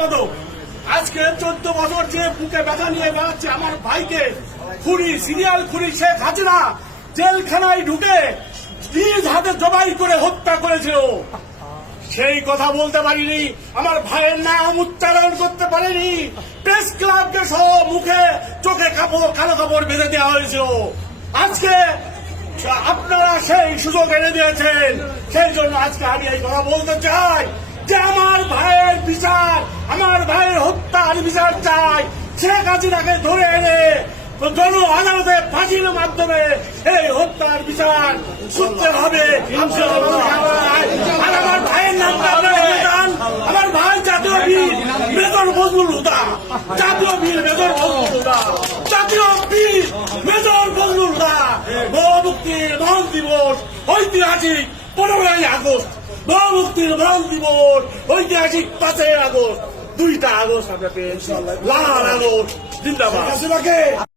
সম্পাদক আজকে চোদ্দ বছর যে বুকে ব্যথা নিয়ে বেড়াচ্ছে আমার ভাইকে খুঁড়ি সিরিয়াল খুরি শেখ হাজিরা জেলখানায় ঢুকে নিজ হাতে জবাই করে হত্যা করেছিল সেই কথা বলতে পারিনি আমার ভাইয়ের নাম উচ্চারণ করতে পারিনি প্রেস ক্লাবকে সহ মুখে চোখে কাপড় কালো কাপড় বেঁধে দেওয়া হয়েছিল আজকে আপনারা সেই সুযোগ এনে দিয়েছেন সেই জন্য আজকে আমি এই কথা বলতে চাই আমার ভাইয়ের হত্যার বিচার চাই শেখ হাসিনাকে ধরে এনে জন আদালতে ফাঁসির মাধ্যমে এই হত্যার বিচার শুনতে হবে আমার ভাইয়ের নাম আমার ভাই জাতীয় বীর মেজর বজুল হুদা জাতীয় বীর মেজর বজুল হুদা জাতীয় বীর মেজর বজুল হুদা মহামুক্তির মহান দিবস ঐতিহাসিক পনেরোই আগস্ট মহামুক্তির মহান দিবস ঐতিহাসিক পাঁচই আগস্ট দুইটা আগস্ট আমরা পেয়েছি লাল আগস্ট জিন্দাবাদ